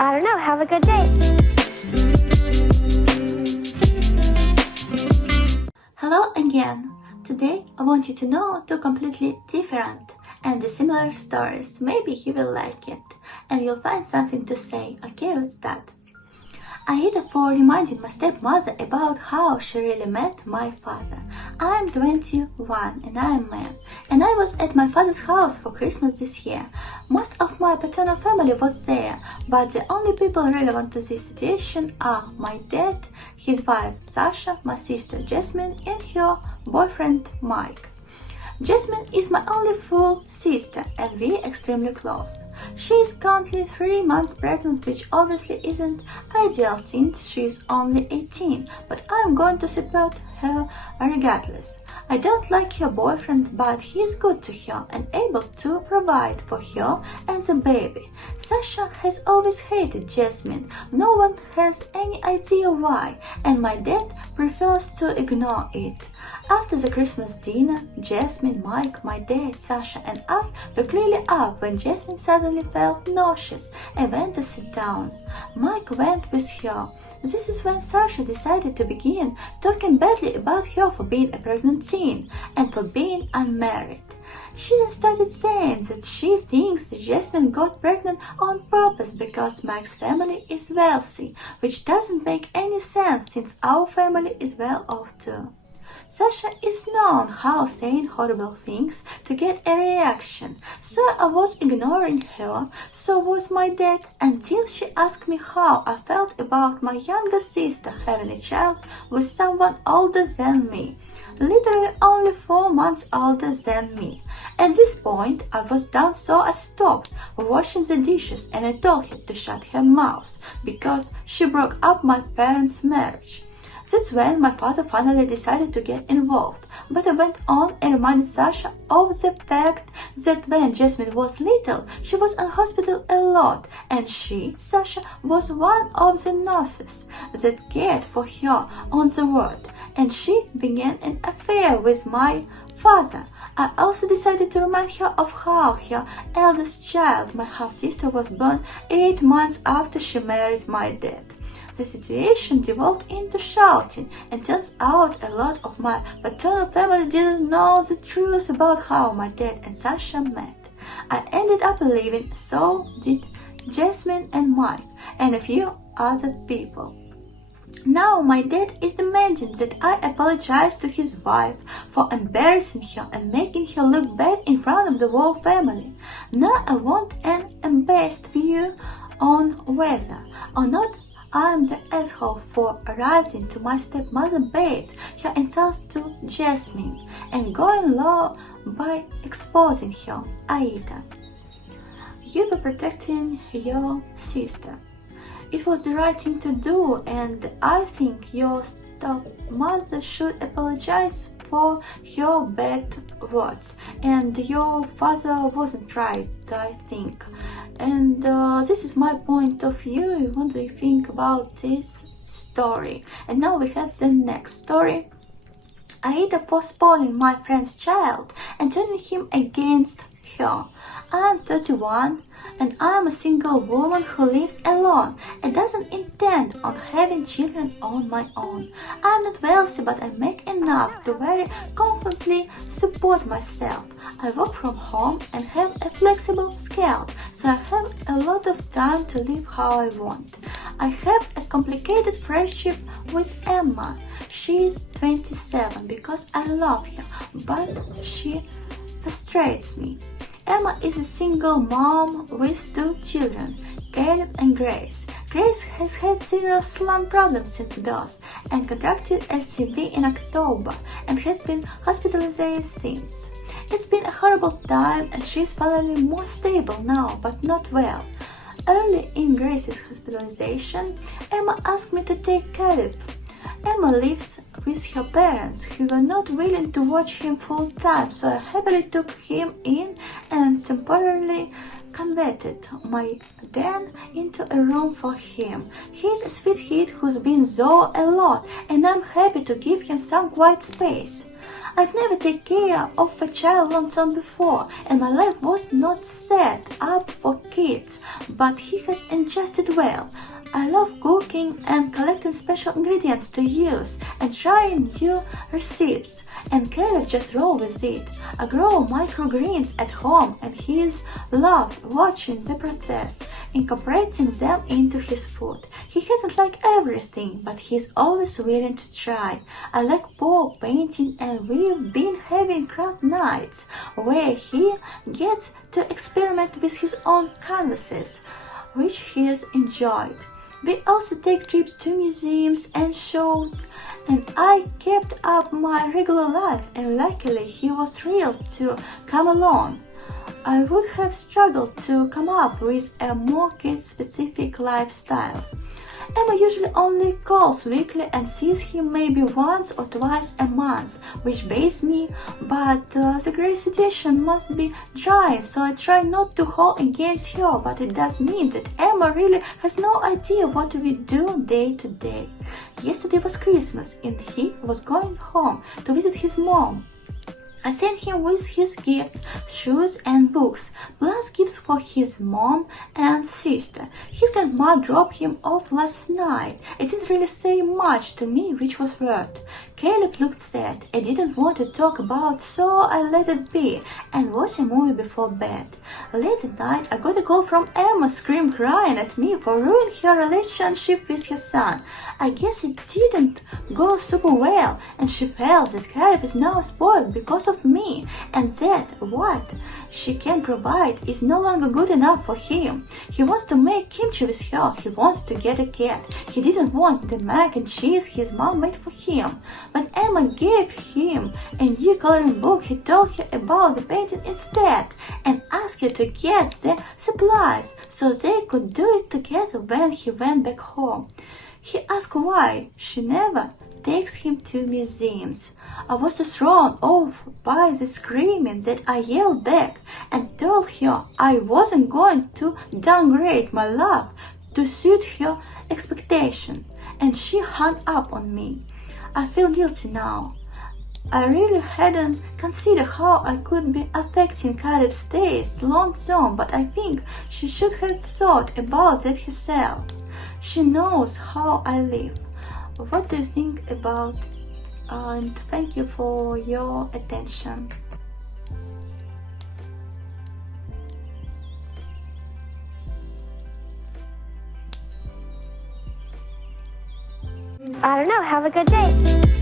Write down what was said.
I don't know. Have a good day. Hello again. Today I want you to know two completely different and similar stories. Maybe you will like it and you'll find something to say. Okay, let's start. AITA for reminding my stepmother about how she really met my father. I'm 21 and I'm a man, and I was at my father's house for Christmas this year. Most of my paternal family was there, but the only people relevant to this situation are my dad, his wife Sasha, my sister Jasmine, and her boyfriend Mike. Jasmine is my only full sister and we're extremely close. She is currently 3 months pregnant, which obviously isn't ideal since she is only 18, but I'm going to support her regardless. I don't like her boyfriend, but he is good to her and able to provide for her and the baby. Sasha has always hated Jasmine. No one has any idea why, and my dad prefers to ignore it. After the Christmas dinner, Jasmine, Mike, my dad, Sasha and I were clearly up when Jasmine suddenly felt nauseous and went to sit down. Mike went with her. This is when Sasha decided to begin talking badly about her for being a pregnant teen and for being unmarried. She then started saying that she thinks that Jasmine got pregnant on purpose because Mike's family is wealthy, which doesn't make any sense since our family is well off too. Sasha is known how saying horrible things to get a reaction, so I was ignoring her, so was my dad, until she asked me how I felt about my younger sister having a child with someone older than me, literally only 4 months older than me. At this point I was done, so I stopped washing the dishes and I told her to shut her mouth because she broke up my parents' marriage. That's when my father finally decided to get involved, but I went on and reminded Sasha of the fact that when Jasmine was little, she was in hospital a lot, and she, Sasha, was one of the nurses that cared for her on the ward, and she began an affair with my father. I also decided to remind her of how her eldest child, my half-sister, was born 8 months after she married my dad. The situation devolved into shouting, and turns out a lot of my paternal family didn't know the truth about how my dad and Sasha met. I ended up leaving, so did Jasmine and Mike, and a few other people. Now my dad is demanding that I apologize to his wife for embarrassing her and making her look bad in front of the whole family. Now I want an unbiased view on whether or not I'm the asshole for rising to my stepmother base her insults to Jasmine and going low by exposing her. AITA. You were protecting your sister. It was the right thing to do, and I think your stepmother should apologize for her bad words, and your father wasn't right, I think. And this is my point of view. What do you think about this story? And now we have the next story. AITA for spoiling my friend's child and turning him against her. I'm 31 and I'm a single woman who lives alone and doesn't intend on having children on my own. I'm not wealthy, but I make enough to very confidently support myself. I work from home and have a flexible schedule, so I have a lot of time to live how I want. I have a complicated friendship with Emma. She is 27 because I love her, but she frustrates me. Emma is a single mom with 2 children, Caleb and Grace. Grace has had serious lung problems since birth and contracted LCV in October and has been hospitalized since. It's been a horrible time and she's finally more stable now, but not well. Early in Grace's hospitalization, Emma asked me to take Caleb. Emma lives with her parents, who were not willing to watch him full time, so I happily took him in and temporarily converted my den into a room for him. He's a sweet kid who's been through a lot, and I'm happy to give him some quiet space. I've never taken care of a child long time before, and my life was not set up for kids, but he has adjusted well. I love cooking and collecting special ingredients to use and trying new recipes, and Caleb just rolls with it. I grow microgreens at home and he's loved watching the process, incorporating them into his food. He hasn't liked everything, but he's always willing to try. I like ball painting and we've been having craft nights where he gets to experiment with his own canvases, which he has enjoyed. We also take trips to museums and shows, and I kept up my regular life, and luckily he was thrilled to come along. I would have struggled to come up with a more kid-specific lifestyle. Emma usually only calls weekly and sees him maybe once or twice a month, which bases me, but the great situation must be trying, so I try not to hold against her, but it does mean that Emma really has no idea what we do day to day. Yesterday was Christmas and he was going home to visit his mom. I sent him with his gifts, shoes and books, plus gifts for his mom and sister. His grandma dropped him off last night. It didn't really say much to me, which was weird. Caleb looked sad. I didn't want to talk about, so I let it be and watched a movie before bed. Late at night, I got a call from Emma screaming, crying at me for ruining her relationship with her son. I guess it didn't go super well, and she felt that Caleb is now spoiled because of me, and that what she can provide is no longer good enough for him. He wants to make kimchi with her. He wants to get a cat. He didn't want the mac and cheese his mom made for him. When Emma gave him a new coloring book, he told her about the painting instead and asked her to get the supplies so they could do it together when he went back home. He asked why she never takes him to museums. I was so thrown off by the screaming that I yelled back and told her I wasn't going to downgrade my love to suit her expectation, and she hung up on me. I feel guilty now. I really hadn't considered how I could be affecting Caleb's taste long term, but I think she should have thought about that herself. She knows how I live. What do you think about and thank you for your attention. I don't know, have a good day.